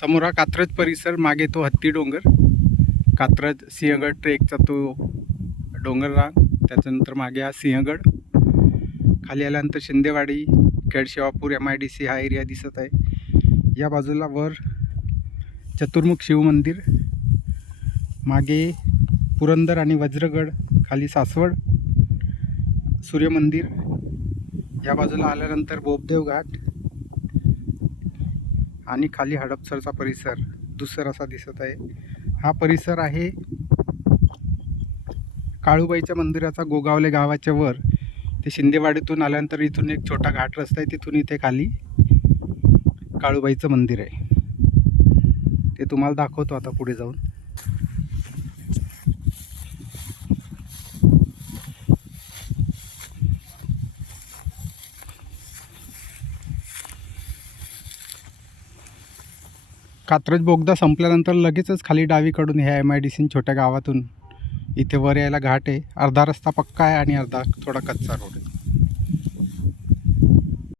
समोर हा कात्रज परिसर मागे तो हत्ती डोंगर. कात्रज सिंहगड ट्रेकचा तो डोंगर रांग त्याच्यानंतर मागे हा सिंहगड. खाली आल्यानंतर Shindewadi केडशेवापूर M I D C हा एरिया दिसत आहे. या बाजूला वर चतुर्मुख शिव मंदिर. मागे पुरंदर आणि वज्रगड खाली सासवड सूर्यमंदिर. या बाजूला आल्यानंतर बोबदेव घाट. आणि खाली हडपसरचा परिसर दुसर असा दिसत आहे. हा परिसर आहे काळूबाईच्या मंदिराचा गोगावले गावाच्या वर. ते शिंदेवाडीतून आल्यानंतर इथून एक छोटा घाट रस्ता आहे तिथून इथे खाली काळूबाईचं मंदिर आहे. ते तुम्हाला दाखवतो आता पुढे जाऊन. कात्रज बोगदा संपल्यानंतर लगेचच खाली डावीकडून ह्या एम आय डी छोट्या गावातून इथे वर यायला घाट आहे. अर्धा रस्ता पक्का आहे आणि अर्धा थोडा कच्चा रोड आहे.